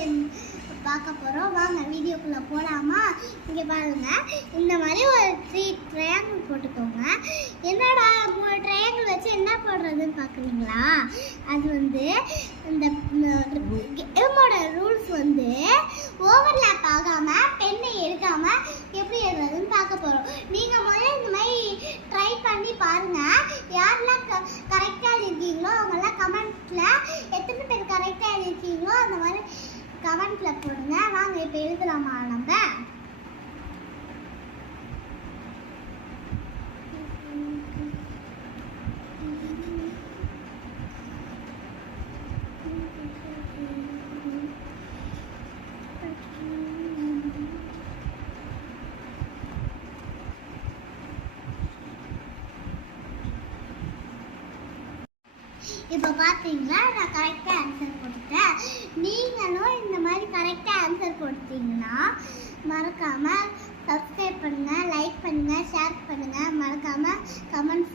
இன்னைக்கு பார்க்க போகிறோம். வாங்க வீடியோக்குள்ளே போகலாமா? இங்கே பாருங்கள், இந்த மாதிரி ஒரு 3 ட்ரையாங்கிள் போட்டுக்கோங்க. என்னடா 3 ட்ரையாங்கிள் வச்சு என்ன போடுறதுன்னு பார்க்குறீங்களா? அது வந்து இந்த கேமோட ரூல்ஸ் வந்து ஓவர்லேப் ஆகாமல் பெண்ணை எடுக்காமல் எப்படி எழுதுறதுன்னு பார்க்க போகிறோம். நீங்கள் முதல்ல இந்த மாதிரி ட்ரை பண்ணி பாருங்கள். யாரெல்லாம் கரெக்டாக இருக்கீங்களோ அவங்கெல்லாம் கமெண்ட்டில் எத்தனை பேர் கரெக்டாக இருக்கீங்களோ அந்த மாதிரி கமெண்ட்டில் போடுங்க. வாங்க இப்போ எழுதலாமா நம்ம? இப்போ பார்த்தீங்களா, நான் கரெக்டாக ஆன்சர் போட்டுட்டேன். நீங்களும் இந்த மாதிரி கரெக்டாக ஆன்சர் போட்டீங்கன்னா மறக்காமல் சப்ஸ்கிரைப் பண்ணுங்கள், லைக் பண்ணுங்கள், ஷேர் பண்ணுங்கள், மறக்காமல் கமெண்ட்ஸ்